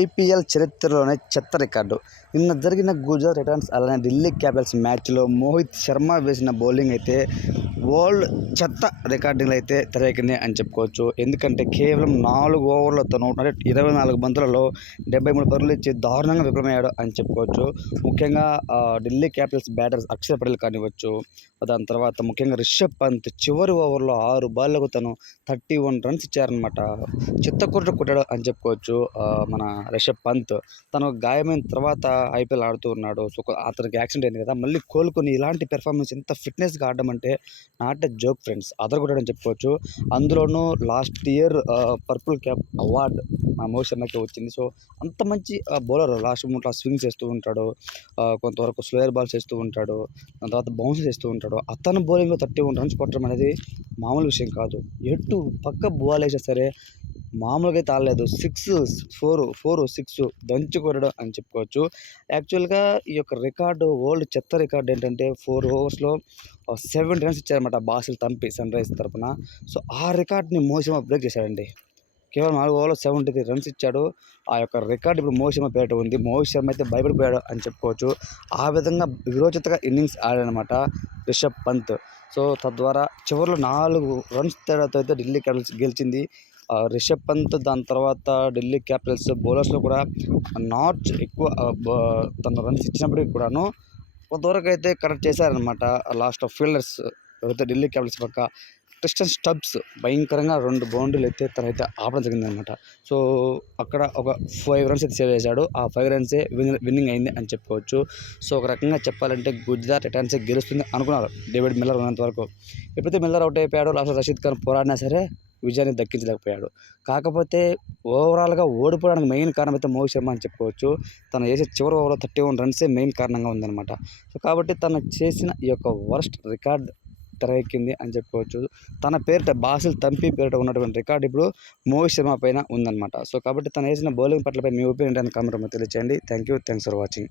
IPL చరిత్రలోనే చెత్త record. నిన్న జరిగిన గుజరాత్ టైటాన్స్ అలానే ఢిల్లీ క్యాపిటల్స్ మ్యాచ్లో మోహిత్ శర్మ వేసిన బౌలింగ్ అయితే వరల్డ్ చెత్త రికార్డింగ్లు అయితే తెరకెక్కింది అని చెప్పుకోవచ్చు. ఎందుకంటే కేవలం 4 ఓవర్ల తను 24 బంతులలో 73 పరుగులు ఇచ్చి దారుణంగా విఫలమయ్యాడు అని చెప్పుకోవచ్చు. ముఖ్యంగా ఢిల్లీ క్యాపిటల్స్ బ్యాటర్స్ అక్షర్ పటేల్ కానివ్వచ్చు, దాని తర్వాత ముఖ్యంగా రిషబ్ పంత్ చివరి ఓవర్లో 6 బాళ్లకు తను 31 రన్స్ ఇచ్చారనమాట. చిత్త కొట్టాడు అని చెప్పుకోవచ్చు. మన రిషబ్ పంత్ తను గాయమైన తర్వాత ఐపీఎల్ ఆడుతూ ఉన్నాడు. సో అతనికి యాక్సిడెంట్ అయింది కదా, మళ్ళీ కోలుకొని ఇలాంటి పెర్ఫార్మెన్స్ ఇంత ఫిట్నెస్గా ఆడడం అంటే నాట్ ఎ జోక్ ఫ్రెండ్స్, అదరగొట్టాడని చెప్పుకోవచ్చు. అందులోనూ last year purple cap award మా మోహిత్ శర్మకి వచ్చింది. సో అంత మంచి బౌలర్. లాస్ట్ మూమెంట్లో స్వింగ్స్ వేస్తూ ఉంటాడు, కొంతవరకు స్లోయర్ బాల్స్ వేస్తూ ఉంటాడు, దాని తర్వాత బౌన్స్ చేస్తూ ఉంటాడు. అతను బౌలింగ్లో 31 రన్స్ కొట్టడం అనేది మామూలు విషయం కాదు. ఎటు పక్క బాల్ వేసినా సరే మామూలుగా అయితే ఆడలేదు. 6, 4, 6 దంచి కొట్టడం అని చెప్పుకోవచ్చు. యాక్చువల్గా ఈ యొక్క రికార్డు వరల్డ్ చెత్త రికార్డు ఏంటంటే 4 ఓవర్స్లో 70 రన్స్ ఇచ్చారన్నమాట బాసిల్ తంపి సన్ రైజ్ తరపున. సో ఆ రికార్డ్ని మోహిత్ శర్మ బ్రేక్ చేశాడండి. కేవలం 4 ఓవర్లో 73 రన్స్ ఇచ్చాడు. ఆ యొక్క రికార్డు ఇప్పుడు మోహిత్ శర్మ పేరిట ఉంది. మోహిత్ శర్మ అయితే భయపడిపోయాడు అని చెప్పుకోవచ్చు. ఆ విధంగా విరోచితగా ఇన్నింగ్స్ ఆడాడనమాట రిషబ్ పంత్. సో తద్వారా చివరిలో 4 రన్స్ తేడాతో అయితే ఢిల్లీ క్యాపిటల్స్ గెలిచింది. రిషబ్ పంత్ దాని తర్వాత ఢిల్లీ క్యాపిటల్స్ బౌలర్స్లో కూడా నాట్ ఎక్కువ తన రన్స్ ఇచ్చినప్పటికీ కూడాను కొంతవరకు అయితే కరెక్ట్ చేశారనమాట. లాస్ట్ ఫీల్డర్స్ ఎవరైతే ఢిల్లీ క్యాపిటల్స్ పక్క క్రిస్టన్ స్టబ్స్ భయంకరంగా 2 బౌండరీలు అయితే తనైతే ఆపడం జరిగిందనమాట. సో అక్కడ ఒక 5 రన్స్ అయితే సేవ్ చేశాడు. ఆ 5 రన్సే విన్నింగ్ అయింది అని చెప్పుకోవచ్చు. సో ఒక రకంగా చెప్పాలంటే గుజరాత్ టైటాన్స్ గెలుస్తుంది అనుకున్నారు డేవిడ్ మిల్లర్ ఉన్నంత వరకు. ఎప్పుడైతే మిల్లర్ అవుట్ అయిపోయాడో లాస్ట్ రషీద్ ఖాన్ పోరాడినా సరే విజయాన్ని దక్కించలేకపోయాడు. కాకపోతే ఓవరాల్గా ఓడిపోవడానికి మెయిన్ కారణం అయితే మోహిత్ శర్మ అని చెప్పుకోవచ్చు. తను చేసే చివరి ఓవర్లో 31 రన్సే మెయిన్ కారణంగా ఉందన్నమాట. సో కాబట్టి తను చేసిన ఈ యొక్క వర్స్ట్ రికార్డ్ తెరకెక్కింది అని చెప్పుకోవచ్చు. తన పేరిట బాసిల్ తంపి పేరిట ఉన్నటువంటి రికార్డు ఇప్పుడు మోహిత్ శర్మ పైన ఉందన్నమాట. సో కాబట్టి తను వేసిన బౌలింగ్ పట్లపై మీ ఒపీనియన్ కామెంట్ తెలియచేయండి. Thanks for watching.